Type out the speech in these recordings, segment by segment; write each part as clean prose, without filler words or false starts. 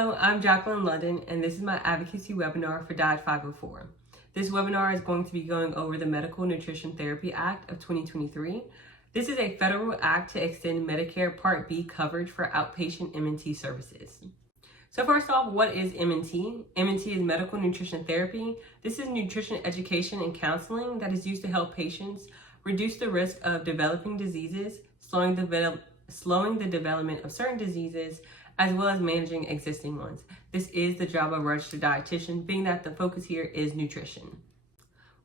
Hello, I'm Jacqueline London, and this is my advocacy webinar for Diet 504. This webinar is going to be going over the Medical Nutrition Therapy Act of 2023. This is a federal act to extend Medicare Part B coverage for outpatient M&T services. So first off, what is M&T? M&T is medical nutrition therapy. This is nutrition education and counseling that is used to help patients reduce the risk of developing diseases, slowing the development of certain diseases, as well as managing existing ones. This is the job of a registered dietitian, being that the focus here is nutrition.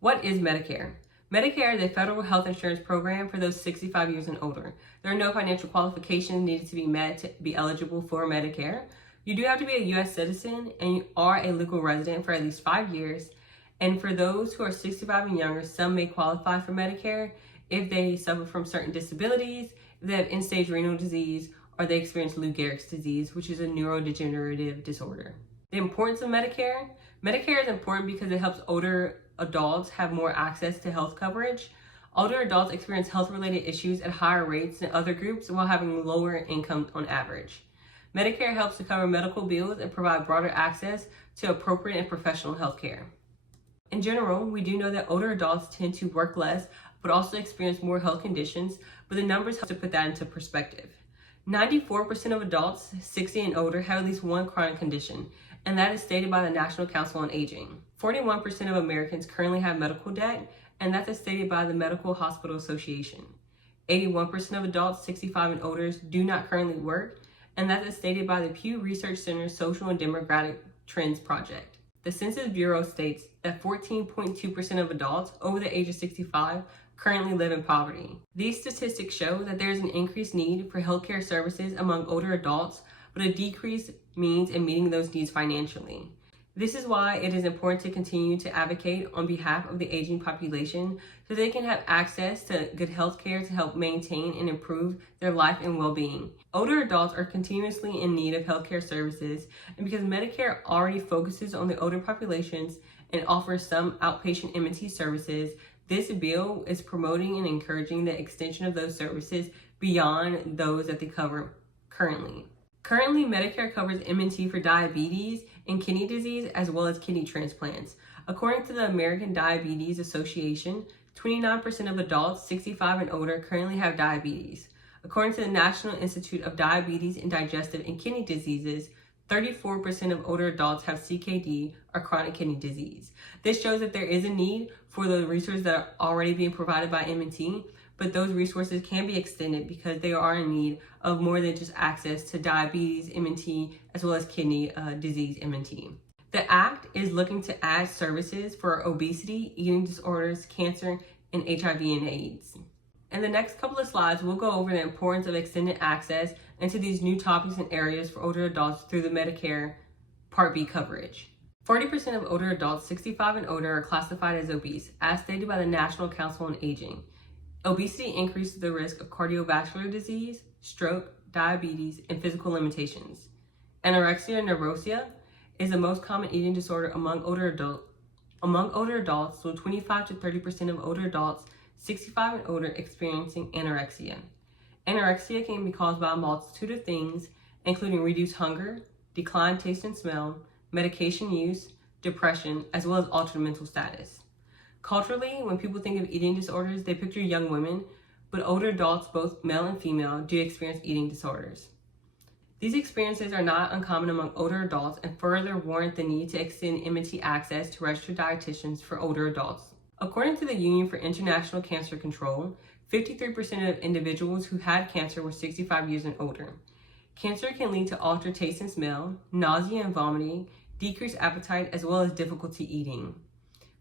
What is Medicare? Medicare is a federal health insurance program for those 65 years and older. There are no financial qualifications needed to be met to be eligible for Medicare. You do have to be a U.S. citizen and you are a legal resident for at least 5 years. And for those who are 65 and younger, some may qualify for Medicare if they suffer from certain disabilities, if they have end-stage renal disease, or they experience Lou Gehrig's disease, which is a neurodegenerative disorder. The importance of Medicare. Medicare is important because it helps older adults have more access to health coverage. Older adults experience health-related issues at higher rates than other groups while having lower income on average. Medicare helps to cover medical bills and provide broader access to appropriate and professional health care. In general, we do know that older adults tend to work less, but also experience more health conditions, but the numbers help to put that into perspective. 94% of adults 60 and older have at least one chronic condition, and that is stated by the National Council on Aging. 41% of Americans currently have medical debt, and that's as stated by the Medical Hospital Association. 81% of adults 65 and older do not currently work, and that's as stated by the Pew Research Center's Social and Demographic Trends Project. The Census Bureau states that 14.2% of adults over the age of 65 currently live in poverty. These statistics show that there is an increased need for healthcare services among older adults, but a decreased means in meeting those needs financially. This is why it is important to continue to advocate on behalf of the aging population so they can have access to good healthcare to help maintain and improve their life and well-being. Older adults are continuously in need of healthcare services, and because Medicare already focuses on the older populations and offers some outpatient M&T services, this bill is promoting and encouraging the extension of those services beyond those that they cover currently. Currently, Medicare covers M&T for diabetes and kidney disease, as well as kidney transplants. According to the American Diabetes Association, 29% of adults 65 and older currently have diabetes. According to the National Institute of Diabetes and Digestive and Kidney Diseases, 34% of older adults have CKD or chronic kidney disease. This shows that there is a need for the resources that are already being provided by M&T, but those resources can be extended because they are in need of more than just access to diabetes M&T as well as kidney disease M&T. The Act is looking to add services for obesity, eating disorders, cancer, and HIV and AIDS. In the next couple of slides, we'll go over the importance of extended access into these new topics and areas for older adults through the Medicare Part B coverage. 40% of older adults 65 and older are classified as obese, as stated by the National Council on Aging. Obesity increases the risk of cardiovascular disease, stroke, diabetes, and physical limitations. Anorexia nervosa is the most common eating disorder among older adults, so 25 to 30% of older adults 65 and older experiencing anorexia. Anorexia can be caused by a multitude of things, including reduced hunger, declined taste and smell, medication use, depression, as well as altered mental status. Culturally, when people think of eating disorders, they picture young women, but older adults, both male and female, do experience eating disorders. These experiences are not uncommon among older adults and further warrant the need to extend M&T access to registered dietitians for older adults. According to the Union for International Cancer Control, 53% of individuals who had cancer were 65 years and older. Cancer can lead to altered taste and smell, nausea and vomiting, decreased appetite, as well as difficulty eating.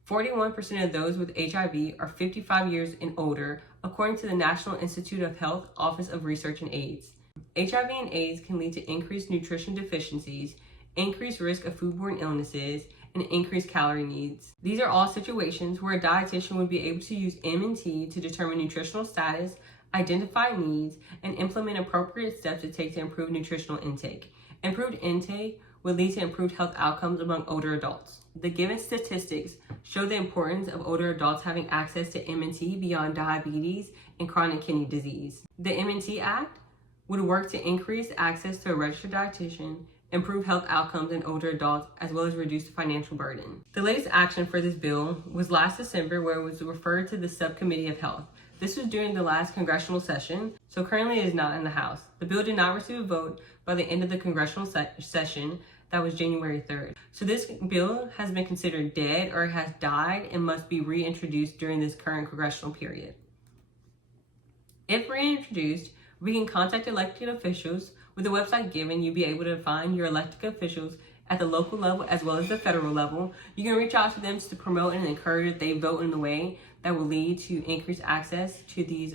41% of those with HIV are 55 years and older, according to the National Institute of Health Office of Research and AIDS. HIV and AIDS can lead to increased nutrition deficiencies, increased risk of foodborne illnesses, and increased calorie needs. These are all situations where a dietitian would be able to use M&T to determine nutritional status, identify needs, and implement appropriate steps to take to improve nutritional intake. Improved intake would lead to improved health outcomes among older adults. The given statistics show the importance of older adults having access to M&T beyond diabetes and chronic kidney disease. The M&T Act would work to increase access to a registered dietitian improve health outcomes in older adults, as well as reduce the financial burden. The latest action for this bill was last December, where it was referred to the Subcommittee of Health. This was during the last congressional session, so currently it is not in the House. The bill did not receive a vote by the end of the congressional session. That was January 3rd. So this bill has been considered dead or has died and must be reintroduced during this current congressional period. If reintroduced, we can contact elected officials. With the website given, you'll be able to find your elected officials at the local level as well as the federal level. You can reach out to them to promote and encourage that they vote in a way that will lead to increased access to these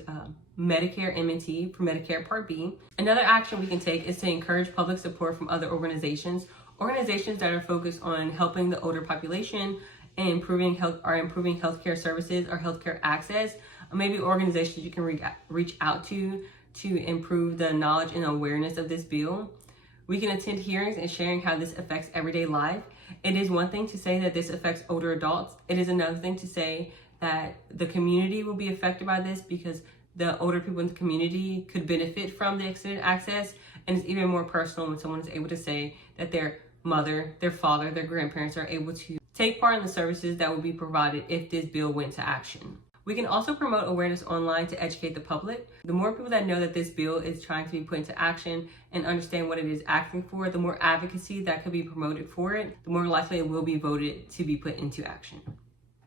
Medicare M&T for Medicare Part B. Another action we can take is to encourage public support from other organizations that are focused on helping the older population and improving healthcare services or healthcare access. Or maybe organizations you can reach out to improve the knowledge and awareness of this bill. We can attend hearings and sharing how this affects everyday life. It is one thing to say that this affects older adults. It is another thing to say that the community will be affected by this because the older people in the community could benefit from the extended access. And it's even more personal when someone is able to say that their mother, their father, their grandparents are able to take part in the services that will be provided if this bill went to action. We can also promote awareness online to educate the public. The more people that know that this bill is trying to be put into action and understand what it is acting for, the more advocacy that could be promoted for it, the more likely it will be voted to be put into action.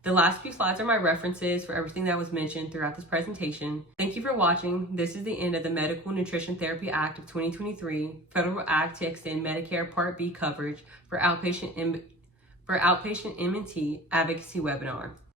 The last few slides are my references for everything that was mentioned throughout this presentation. Thank you for watching. This is the end of the Medical Nutrition Therapy Act of 2023, Federal Act to extend Medicare Part B coverage for outpatient M&T advocacy webinar.